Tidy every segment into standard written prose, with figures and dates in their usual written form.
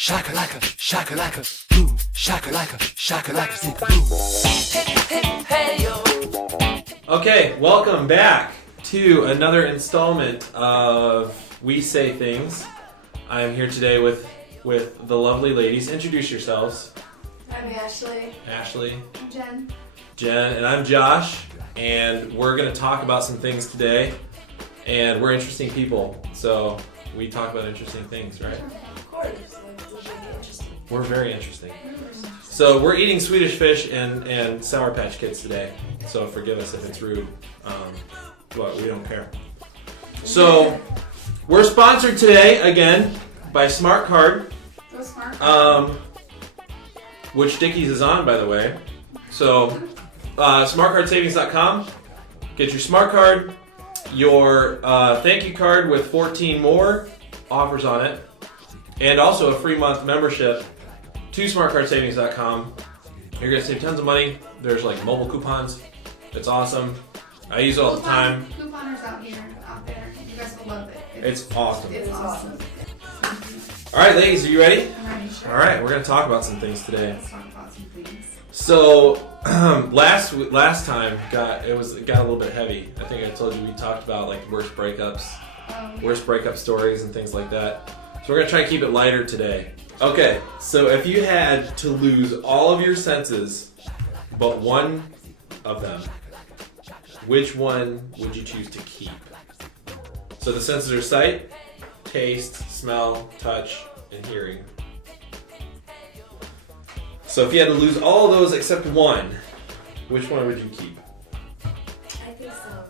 Shakalaka, shakalaka, boom. Shakalaka, shakalaka, stick boom. Hey yo. Okay, welcome back to another installment of We Say Things. I am here today with the lovely ladies. Introduce yourselves. I'm Ashley. Ashley, I'm Jen. Jen, and I'm Josh. And we're going to talk about some things today. And we're interesting people, so we talk about interesting things, right? Of course. Like, really interesting. We're very interesting. So we're eating Swedish fish and Sour Patch Kids today. So forgive us if it's rude. But we don't care. So we're sponsored today again by Smart Card, So smart. which Dickies is on, by the way. So smartcardsavings.com. Get your Smart Card, your thank you card with 14 more offers on it, and also a free month membership to smartcardsavings.com. You're gonna save tons of money. There's like mobile coupons. It's awesome. I use it all the time. Couponers out there. You guys will love it. It's awesome. It's awesome. All right, ladies, are you ready? I'm ready, sure. All right, we're gonna talk about some things today. Let's talk about some things. So last time got a little bit heavy. I think I told you we talked about like worst breakups, worst breakup stories and things like that. So we're gonna try to keep it lighter today. Okay, so if you had to lose all of your senses but one of them, which one would you choose to keep? So the senses are sight, taste, smell, touch, and hearing. So if you had to lose all of those except one, which one would you keep? I think so.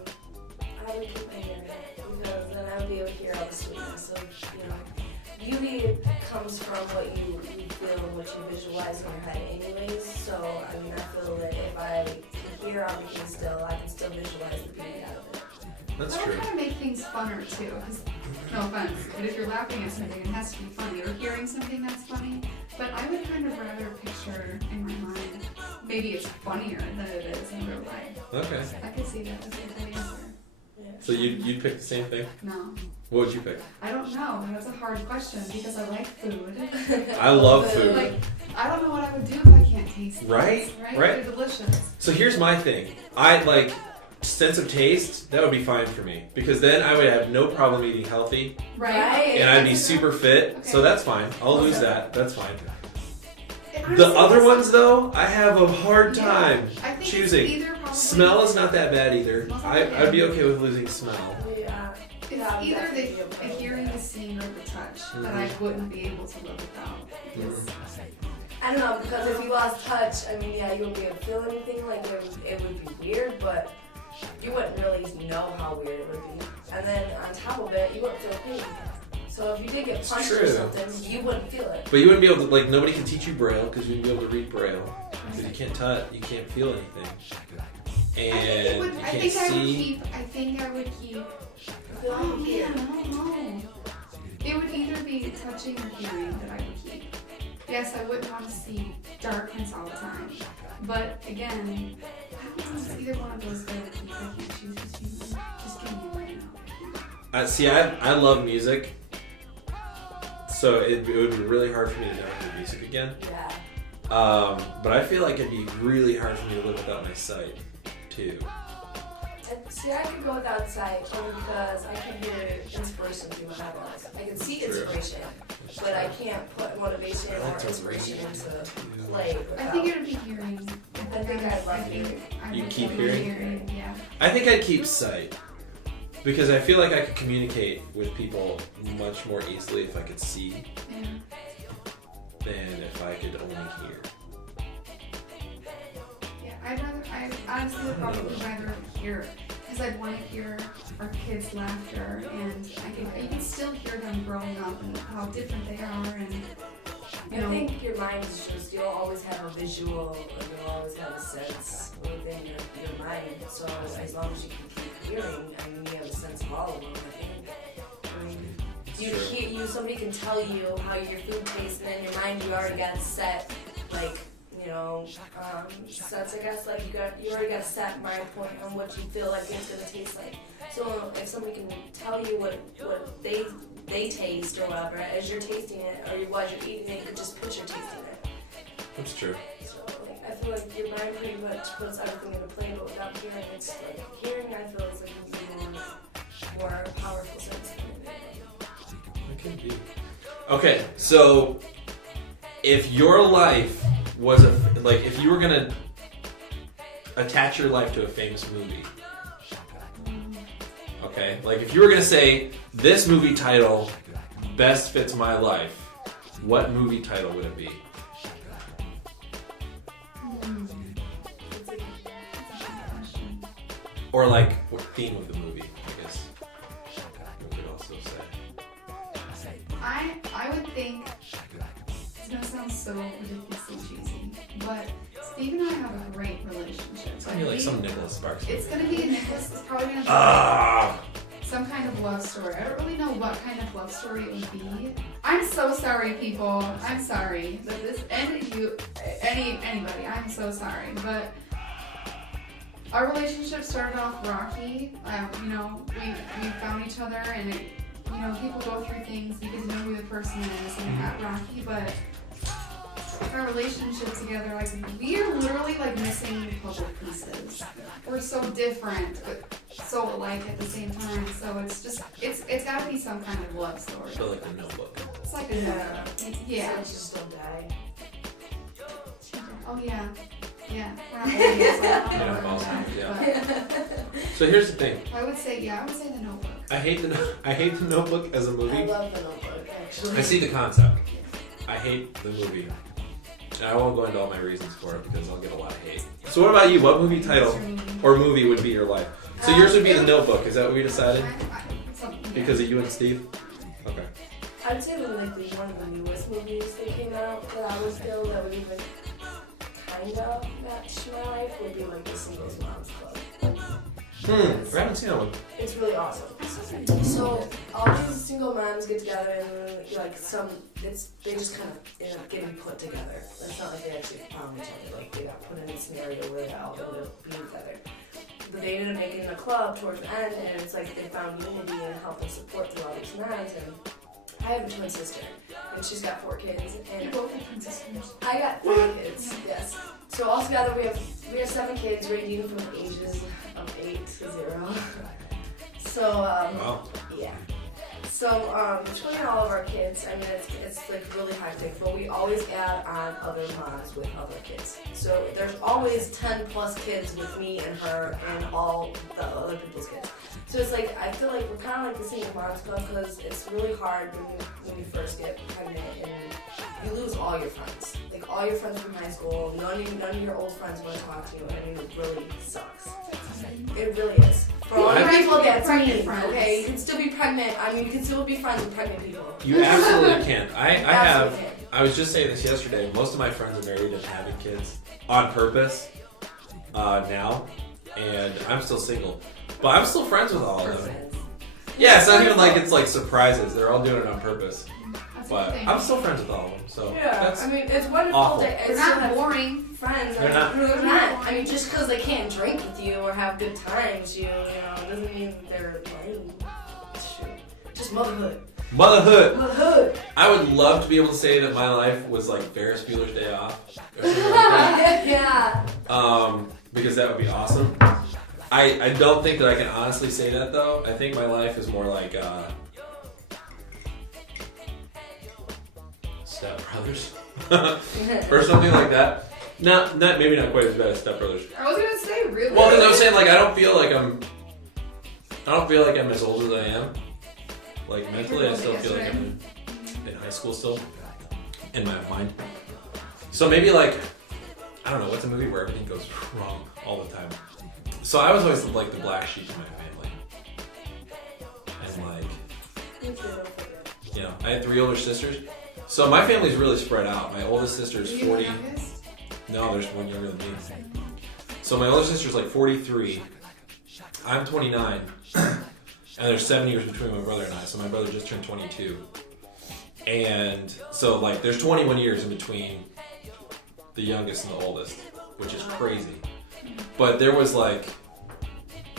I would keep my hearing because then I would be able to hear all the sweetness of, beauty comes from what you feel and what you visualize in your head anyways. So, I feel that if I can hear everything still, I can still visualize the beauty out of it. That's That true. would kind of make things funner too, because no offense, but if you're laughing at something, it has to be funny, or hearing something that's funny. But I would kind of rather picture in my mind, maybe it's funnier than it is in real life. Okay. I could see that as a good answer. Yeah. So you'd pick the same thing? No, What would you pick? I don't know. That's a hard question because I like food. I love food. Like, I don't know what I would do if I can't taste things, Right? Right? Right. They're delicious. So here's my thing. I like sense of taste, that would be fine for me. Because then I would have no problem eating healthy Right. Right. and I'd be super fit. Okay. So that's fine. I'll lose that. That's fine. Honestly, The other that's- ones though, I have a hard Yeah, time I think choosing. It's either probably, Smell is not that bad either. Smells not I'd bad. be okay with losing smell. Yeah. It's Yeah, I'm either definitely the okay with hearing, that. the seeing, or the touch that I wouldn't be able to live without. Because I don't know, because if you lost touch, you wouldn't be able to feel anything. Like, it would be weird, but you wouldn't really know how weird it would be. And then on top of it, you wouldn't feel pain. So if you did get It's punched or true. something, you wouldn't feel it. But you wouldn't be able to, like, nobody can teach you Braille because you wouldn't be able to read Braille. Because you can't touch, you can't feel anything. And you I can't think I would see. keep. I think I would keep. Feel Oh like here. man, I don't know. It would either be touching or hearing that I would keep. Yes, I wouldn't want to see darkness all the time. But again, I don't know. It's either one of those that I would keep. I can't choose between them. Just give me one right now. See, I love music. So it would be really hard for me to never do music again. Yeah. But I feel like it'd be really hard for me to live without my sight, too. See, I could go without sight only because I can hear inspiration through my eyeballs. I can see True. inspiration, but I can't put motivation I like or to inspiration read, into too. play. I think it would be hearing. I think I'd like hearing. I You would keep definitely hearing? Yeah. I think I'd keep sight. Because I feel like I could communicate with people much more easily if I could see Yeah. than if I could only hear. Yeah, I honestly would probably rather hear, because I'd want to hear our kids' laughter, and you can still hear them growing up and how different they are, and you I know. think your mind is just, you'll always have a visual, and you'll always have a sense within your mind. So as long as you can keep hearing, you have a sense of all of them, I think. Somebody can tell you how your food tastes, and in your mind you already got it set, like, Since I guess like you already got a set mind point on what you feel like it's gonna taste like. So if somebody can tell you what they taste or whatever as you're tasting it, or while you're eating it, you could just put your taste in it. That's true. So like, I feel like your mind pretty much puts everything into play, but without hearing, it's like hearing. I feel is like a more powerful sense. It can be. Okay, so if your life was if you were gonna attach your life to a famous movie, okay, like if you were gonna say this movie title best fits my life, what movie title would it be? Or like what theme of the movie, I guess we could also say. I would think it's gonna sound so ridiculously cheesy, but Steve and I have a great relationship. It's gonna be like some Nicholas Sparks movie. It's gonna be a Nicholas. It's probably gonna be some kind of love story. I don't really know what kind of love story it would be. I'm so sorry, people. I'm sorry. But this anybody. I'm so sorry, but. Our relationship started off rocky. We found each other, and people go through things because you know who the person is, and it got rocky. But our relationship together, like we are literally like missing puzzle pieces. We're so different, but so alike at the same time. So it's got to be some kind of love story. So like The Notebook. It's like a yeah. So just don't die. Oh yeah. Yeah, we're not ladies, So here's the thing. I would say The Notebook. I hate the Notebook as a movie. I love The Notebook, actually. I see the concept. I hate the movie. And I won't go into all my reasons for it because I'll get a lot of hate. So what about you? What movie title or movie would be your life? So yours would be The Notebook. Is that what we decided? Because of you and Steve? Okay. I'd say that like one of the newest movies that came out that I would feel that would even kind of match my life would be like The Singles Moms Club. I haven't seen that one. It's really awesome. So all these single moms get together and like they just kind of end up getting put together. It's not like they actually found each other. Like they got put in a scenario where they all ended up being together. But they ended up making a club towards the end, and it's like they found unity and help and support through all these moms. And I have a twin sister, and she's got 4 kids. And You both have twin sisters. I got 3 kids. Yes. So altogether we have 7 kids ranging from the ages of 8 to 0. So Wow. yeah. So between all of our kids, I mean it's like really hectic, but we always add on other moms with other kids. So there's always 10 plus kids with me and her and all the other people's kids. So it's like, I feel like we're kind of like the Single Moms Club because it's really hard when you first get pregnant and you lose all your friends. Like all your friends from high school, none of your old friends want to talk to you, and I mean it really sucks. It really is. For all the people that's me, okay? You can still be pregnant. I mean, you can still be friends with pregnant people. You absolutely can. Absolutely can. I was just saying this yesterday. Most of my friends are married and having kids on purpose now, and I'm still single. But I'm still friends with all of them. Yeah, it's not even like it's like surprises. They're all doing it on purpose. But I'm still friends with all of them. So yeah, that's I mean, it's wonderful awful. to They're not boring. friends. They're not. They're not. I mean, just because they can't drink with you or have good times, you know, doesn't mean that they're lame. Shoot. Just motherhood. Motherhood. Motherhood. I would love to be able to say that my life was like Ferris Bueller's Day Off. Or something like that. Yeah. Because that would be awesome. I don't think that I can honestly say that though. I think my life is more like Step Brothers or something like that. Not maybe not quite as bad as Step Brothers. I was gonna say really. Well, because I was saying like I don't feel like I'm as old as I am. Like mentally, I still feel like I'm in high school still, in my mind. So maybe like I don't know, what's a movie where everything goes wrong all the time? So I was always like the black sheep in my family, and like, you know, I had 3 older sisters. So my family's really spread out. My oldest sister's 40. Are you the youngest? No, there's one younger than me. So my older sister's like 43. I'm 29. And there's 7 years between my brother and I. So my brother just turned 22. And so like there's 21 years in between the youngest and the oldest, which is crazy. But there was like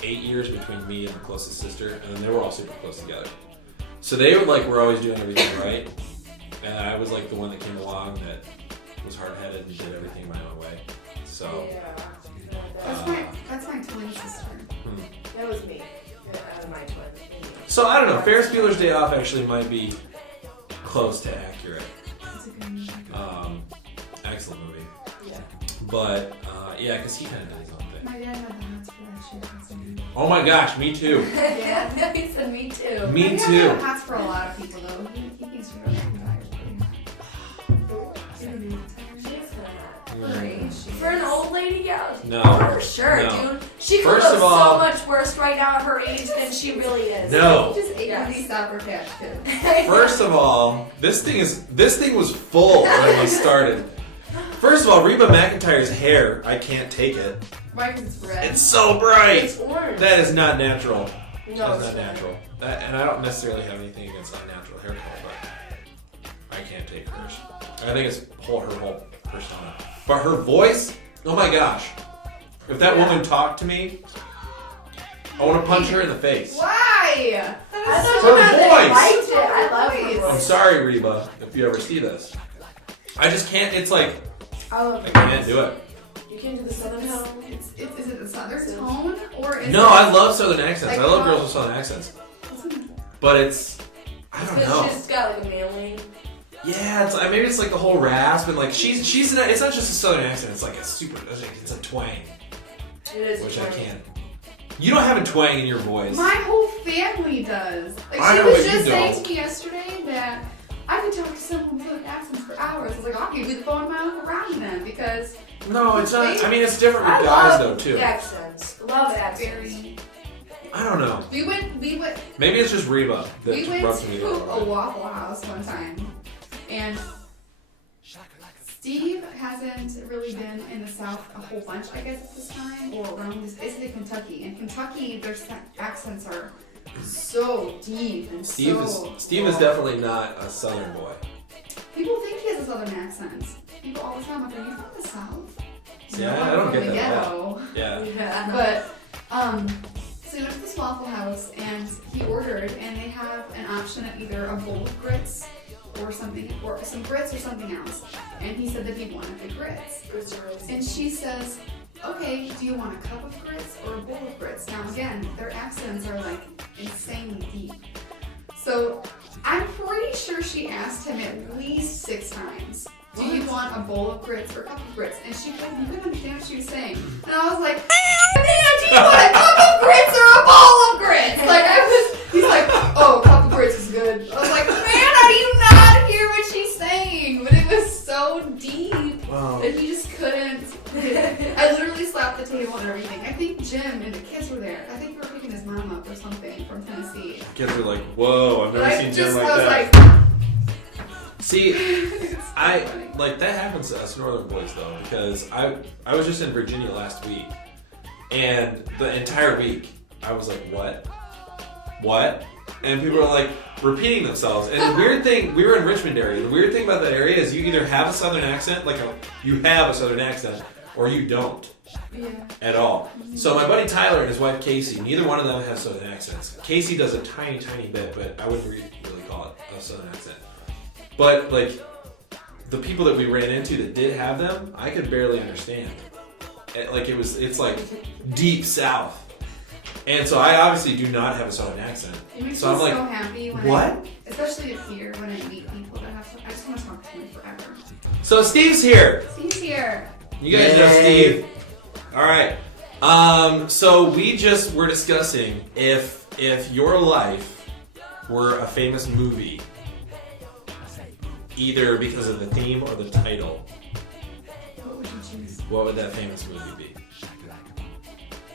8 years between me and my closest sister, and then they were all super close together. So they were always doing everything right, and I was like the one that came along that was hard-headed and did everything my own way. So That's my twin sister. That was me. My twin. So I don't know. Ferris Bueller's Day Off actually might be close to accurate. That's a good movie. Excellent movie. Yeah. But yeah, because he kind of did his own thing. My dad had the hots for that shit. That's amazing. Oh my gosh, me too. Yeah, he said me too. Me My dad too. had hots for a lot of people though. He thinks Reba McEntire's pretty hot. Reba She McEntire. is kind of hot. For her age, she For an is. old lady, yeah. No. For sure, No. dude. She could First look of all- so much worse right now at her age than she really is. No. He just ate Yes. these Sour Patch Kids. First of all, this thing was full when we started. First of all, Reba McEntire's hair, I can't take it. Why? Because it's red. It's so bright. It's orange. That is not natural. No, That's it's not natural. And I don't necessarily have anything against unnatural hair color, but I can't take hers. I think it's her whole persona. But her voice, oh my gosh. If that woman talked to me, I want to punch her in the face. Why? I That thought is Her you meant that you voice. liked it. I love her voice. I'm voice. sorry, Reba, if you ever see this. I just can't, it's like, I love I her can't voice. do it. You can't do the southern tone. Is it the southern tone or is No, it I love southern accents. Like I love pop? girls with southern accents. Isn't- But it's, I don't Because know. she's got like a manly. Yeah, it's maybe it's like the whole rasp and like she's not, it's not just a southern accent. It's like a super, it's a twang, It is. which I funny. can't. You don't have a twang in your voice. My whole family does. Like I she know, was but you just saying don't. to me yesterday that I could talk to someone with southern accents for hours. I was like, I'll give you the phone of my Uncle Ronnie then because No, it's not. I mean, it's different I with guys love though too. accents. Love it's accents. very. I don't know. We went Maybe it's just Reba that we went rubs me the to wrong a way. Waffle House one time, and Steve hasn't really been in the South a whole bunch, I guess, at this time, or around this, basically Kentucky. And Kentucky, their accents are so deep and Steve is definitely not a southern boy. People think he has a Southern accent. People all the time are like, "Are you from the South?" See, No, I I'm don't from get the that at all. ghetto. Yeah. Yeah. But so he went to this Waffle House and he ordered, and they have an option of either a bowl of grits or something, or some grits or something else. And he said that he wanted the grits. And she says, "Okay, do you want a cup of grits or a bowl of grits?" Now again, their accents are like insanely deep. So I'm pretty sure she asked him at least 6 times, "Do you want a bowl of grits or a cup of grits?" And she couldn't understand what she was saying. And I was like, "Man, do you want a cup of grits or a bowl of grits?" Like he's like, "Oh, a cup of grits is good." I was like, "Man, how do you not hear what she's saying?" But it was so deep Wow. that he just couldn't. I literally slapped the table and everything. I think Jim and the kids were there. I think we were picking his mom up or something from Tennessee. Kids are like, whoa, I've But never I seen just, Jim like I was that. like, See, it's so I funny. like that happens to us northern boys though, because I was just in Virginia last week, and the entire week I was like, what, and people were like repeating themselves. And the weird thing, we were in Richmond area. The weird thing about that area is you either have a southern accent, you have a southern accent, or you don't Yeah. at all. So my buddy Tyler and his wife Casey, neither one of them have southern accents. Casey does a tiny bit, but I wouldn't really call it a southern accent. But like the people that we ran into that did have them, I could barely understand. It's like deep south. And so I obviously do not have a southern accent. It makes So me I'm like, so happy when what? especially up here when I meet people that have. I just want to talk to them forever. So Steve's here. Steve's here. You guys know Steve. All right. So we just were discussing if your life were a famous movie, either because of the theme or the title, What would you choose? what would that famous movie be?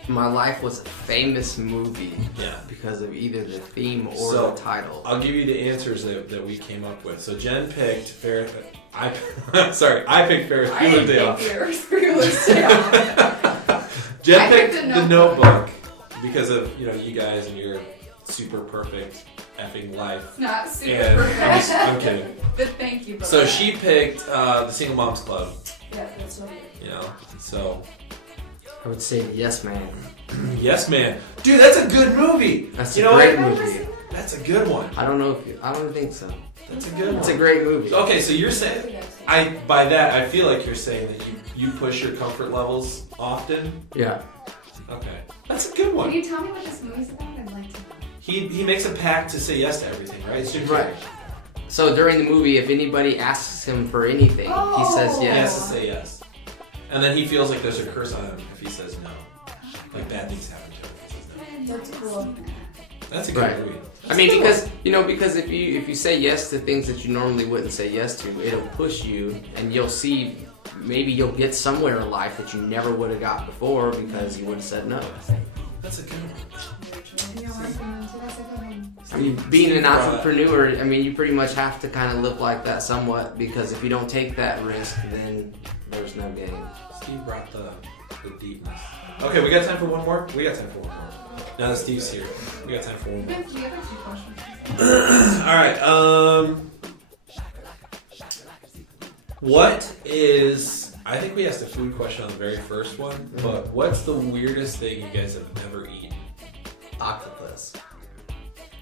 My life was a famous movie Yeah. because of either the theme or So, the title. I'll give you the answers that we came up with. So Jen picked I picked Ferris I Bueller's didn't Day pick Off. yours. Ferris Day Off. Jen I picked picked The The Notebook because of you guys and your super perfect effing life. Not super And perfect. I'm kidding. But thank you. For So that. she picked The Single Moms Club. Yeah, that's what You know, so I would say Yes Man. Yes Man, dude, that's a good movie. That's you a know great what? movie. That's a good one. I don't know if you, I don't think so. That's a good one. It's a great movie. Okay, so you're saying by that I feel like you're saying that you push your comfort levels often. Yeah. Okay, that's a good Can one. you tell me what this movie's about? I'd like to know. He makes a pact to say yes to everything, right? It's Jim Right. Carrey. So during the movie, if anybody asks him for anything, he says He has to yes. say yes, and then he feels like there's a curse on him if he says no. Like bad things happen to him if he says no. That's cool. That's a good Right. movie. I mean, because if you say yes to things that you normally wouldn't say yes to, it'll push you, and you'll see maybe you'll get somewhere in life that you never would have got before because you would have said no. That's a good one. Yeah, we're going to- that's a good one. I mean, being an entrepreneur, I mean, you pretty much have to kind of live like that somewhat because if you don't take that risk, then there's no gain. Steve brought the deepness. Okay, we got time for one more? We got time for one more. Now that Steve's here, we got time for one We more. have the other two questions. Alright, what is... I think we asked a food question on the very first one, but what's the weirdest thing you guys have ever eaten? Octopus.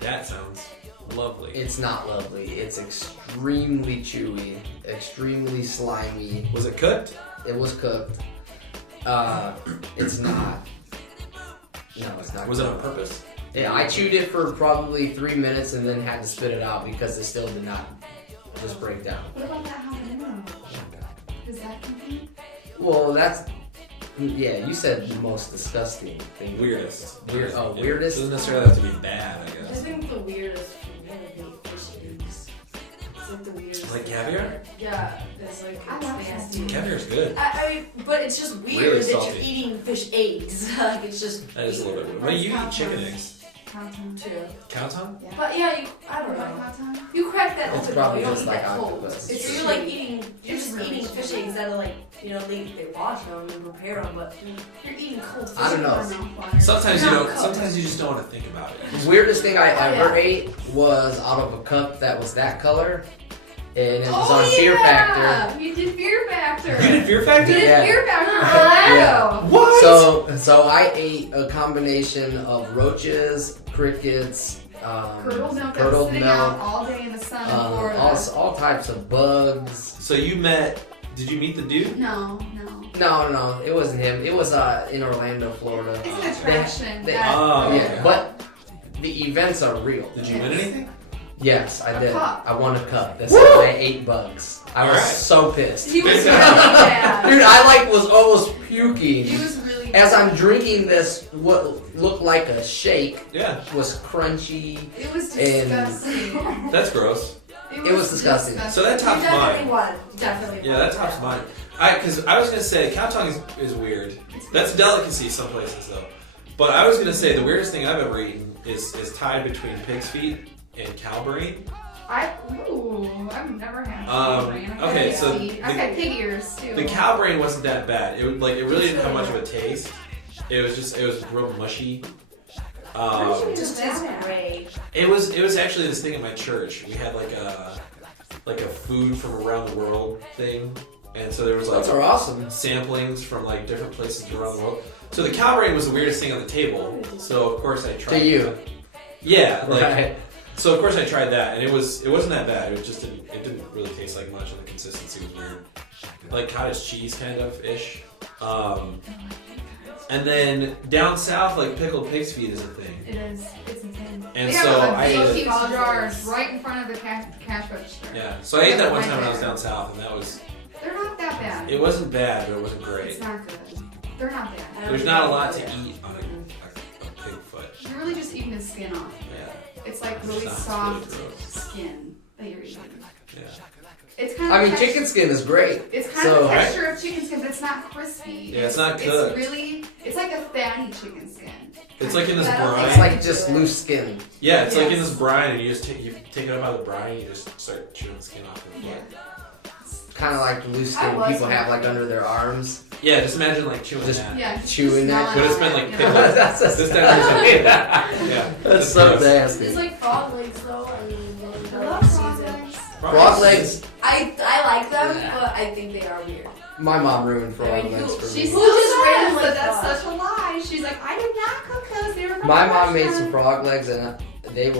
That sounds lovely. It's not lovely. It's extremely chewy, extremely slimy. Was it cooked? It was cooked. It's not. No, it's not. Was it on purpose? Yeah, I chewed it for probably 3 minutes and then had to spit it out because it still did not just break down. What about that habanero? Is that something? Well, that's. Yeah, you said the most disgusting thing. Weirdest. Oh, weirdest? Doesn't necessarily have to be bad, I I guess. think the weirdest for me would be fish eggs. It's like the weirdest. Like thing caviar? ever. Yeah, it's like I it's like nasty. Caviar's good. I mean, but it's just weird Really that salty. you're eating fish eggs. Like it's just That is a little bit weird. Well, you eat chicken eggs. Content. too. Counton? Yeah. But yeah, I don't What about know. content? You crack that It's open, probably though. You just don't eat like that cold. octopus. It's It's you're like chewy. eating, you're It's just really eating fish chewy. eggs that are like, they wash them and prepare them, but you're eating cold fish. I don't know. Sometimes you Not don't. cooked. Sometimes you just don't want to think about it. The weirdest thing I Oh, ever yeah. ate was out of a cup that was that color, and it was Oh, on Fear Factor. You did Fear Factor. You did Fear Factor? You did Yeah. Fear Factor. Yeah. Wow. What? So I ate a combination of roaches, crickets, Curdled milk that was curdled sitting milk, out all day in the sun in Florida. all types of bugs. So you met? Did you meet the dude? No. No, it wasn't him. It was in Orlando, Florida. It's an attraction. they- that- Oh, Yeah, okay. but the events are real. Did you win anything? Yes, I A did. cup. I won a cup. That's I ate bugs. I was Alright. so pissed. He was Dude, really bad. Dude, I was almost puking. He was really As bad. I'm drinking this, what looked like a shake Yeah. was crunchy. It was and- disgusting. That's gross. It was disgusting. So that You tops definitely mine. won. Definitely Yeah, won. that tops mine. Because I was gonna say cow tongue is weird. That's a delicacy some places though. But I was gonna say the weirdest thing I've ever eaten is tied between pig's feet and cow brain. I've never had brain. I've okay, had so feet. the- I've had pig ears too. The cow brain wasn't that bad. It really didn't have much of a taste. It was real mushy. It just is great. It was actually this thing at my church. We had like a food from around the world thing, and so there was like Those are awesome. samplings from like different places around the world. So the cow brain was the weirdest thing on the table. So of course I tried. To you. Yeah, like Right. so of course I tried that, and it wasn't that bad. It didn't really taste like much, and the consistency was weird, like cottage cheese kind of ish. And then down south, like pickled pig's feet is a thing. It is. It's insane. And they so have I big, ate it. huge jars right in front of the cash register. Yeah, so I ate that one Right time when I was there. down south, and that was They're not that bad. it wasn't bad, but it wasn't great. It's not good. They're not bad. There's not a lot to eat on a pig foot. You're really just eating the skin off. Yeah, It's like It's really not soft really gross. skin that you're eating. yeah. It's kind of I mean, the chicken skin is great. It's kind of So- the texture of chicken skin, but it's not crispy. Yeah, it's not cooked. It's like a fatty chicken skin. It's like in this That'll brine. It's like just loose skin. Yeah, it's like in Yes. this brine, and you take it up out of the brine, and you just start chewing the skin off of the Yeah. foot. Kind of like the loose I skin was people have like under their arms. Yeah, just imagine like chewing Just- that. Yeah. Chewing smell that. it But it's all been, that, like, you pickled. know. That's This time yeah. That's so gross. nasty. It's like frog legs though. I mean, I love frog legs. Frog legs. I I like them, but I think they are weird. My mom ruined frog I mean, legs for She me. still Who just says randomly that that's thought? such a lie. She's like, I did not cook those. They were from My the mom made restaurant." some frog legs and they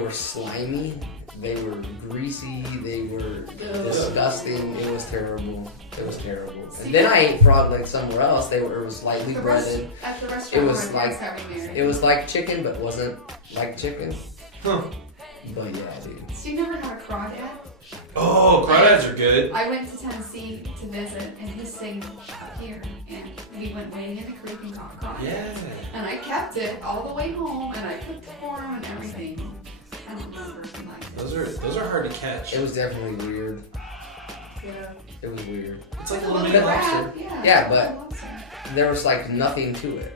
were slimy, they were greasy, they were disgusting. It was terrible. It was terrible. And then I ate frog legs somewhere else. It was lightly The breaded. At the restaurant It was where my like- parents got remarried. It was like chicken, but wasn't like chicken. Huh. But yeah, dude. So you never had a crawdad? Oh, crawdads are good. I went to Tennessee to visit, and he stayed up here, and we went wading in the creek and caught crawdads. Yeah. And I kept it all the way home, and I cooked for him and everything. I don't remember if he liked it. Those are hard to catch. It was definitely weird. Yeah. It was weird. It's like a a little little mini crab, lobster. yeah. Yeah, it's like but- a lobster. There was like nothing to it.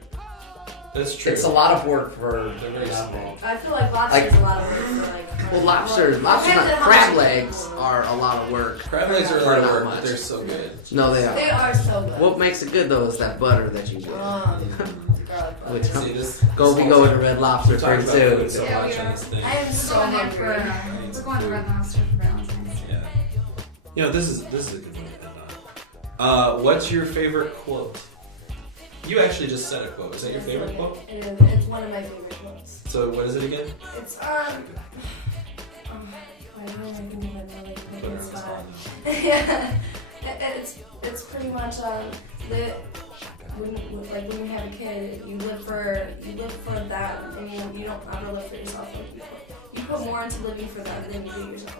That's true. It's a lot of work for They're very nothing. small. I feel like lobster's a lot of work for like. Well, lobster, Depends on how crab much- legs are a lot of work. Crab legs are a For lot of not work, much. but they're so good. No, they They are. are so good. What makes it good though is that butter that you get. The garlic butter. Which See, this go we go with Red Lobster we talked pretty about food soon. so Yeah, we much on are. this thing. I am We're so going there for, hungry. we're going to Red Lobster for Valentine's Day. Yeah. You know, this is a good one to end on. What's your favorite quote? You actually just said a quote. Is that your favorite quote? It is. It's one of my favorite quotes. So what is it again? It's I don't even know Put her on the spot. yeah, it's pretty much when you have a kid, you live for that, and you don't ever live for yourself. Like you put more into living for them than you do yourself.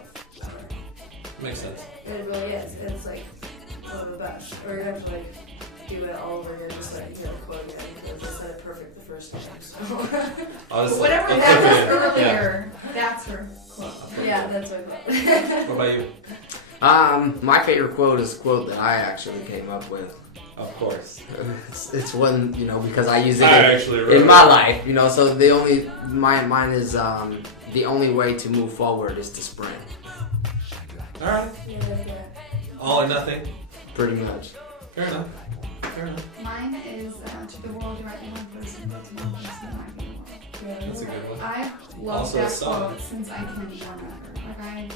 Makes sense. It really is. It's like one of the best. Or you have to like do it all over again, just like hear the quote again because I said it perfect the first time. So. I'll just, Whatever I'll that clip was it in. earlier, that's her quote. Yeah, that's what I quote. Yeah. What about you? My favorite quote is a quote that I actually came up with. Of course. It's one, because I use it actually in my life, so mine is the only way to move forward is to sprint. All right. Yeah. All or nothing. Pretty much. Fair enough. Fair enough. Mine is to the world you might be one person, but to one person you might be the world. That's a good one. I've loved Also a that song. quote since I can remember. Like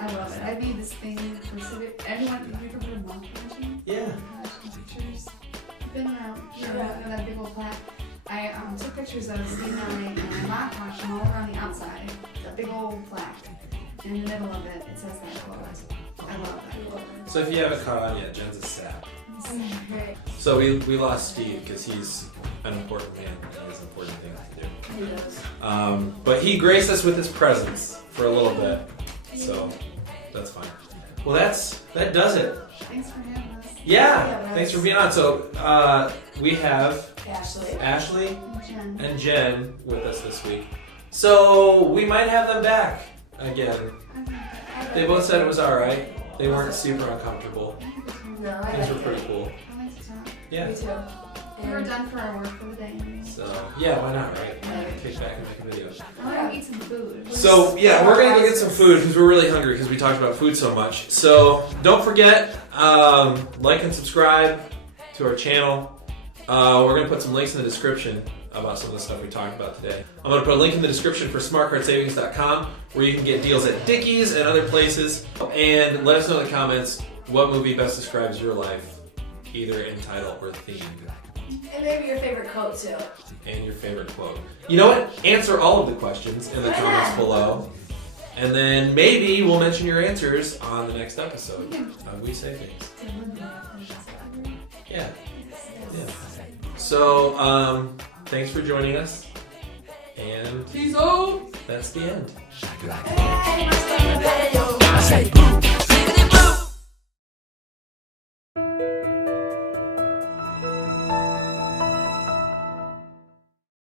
I love it. I made this thing for everyone. Have you ever heard of mock punching? Yeah. Pictures. I've been around. You know that big old plaque. I took pictures of Steve and I and I mock punched them all around the outside. That big old plaque. In the middle of it, it says that quote. I love that quote. So if you haven't caught on yet, Jen's a sap. Right. So we lost Steve because he's an important man and he has important things to do. He does. But he graced us with his presence for a little bit, so that's fine. Well, that does it. Thanks for having us. Yeah, thanks for being on. So we have Ashley. Ashley And Jen. and Jen with us this week. So we might have them back again. They both said it was all right. They weren't super uncomfortable. No, I Things were like pretty it. cool. I like to talk. Yeah. Me too. We were done for our work for the day. So yeah, why not, right? Kick back and make a video. I want to eat some food. So yeah, we're gonna go get some food because we're really hungry because we talked about food so much. So don't forget, like and subscribe to our channel. We're gonna put some links in the description about some of the stuff we talked about today. I'm gonna put a link in the description for smartcardsavings.com where you can get deals at Dickies and other places. And let us know in the comments what movie best describes your life, either in title or theme. And maybe your favorite quote too. And your favorite quote. You know what? Answer all of the questions in the comments below. And then maybe we'll mention your answers on the next episode of We Say Things. Yeah. Yeah. So, thanks for joining us. And Peace out. that's the end. I say boom.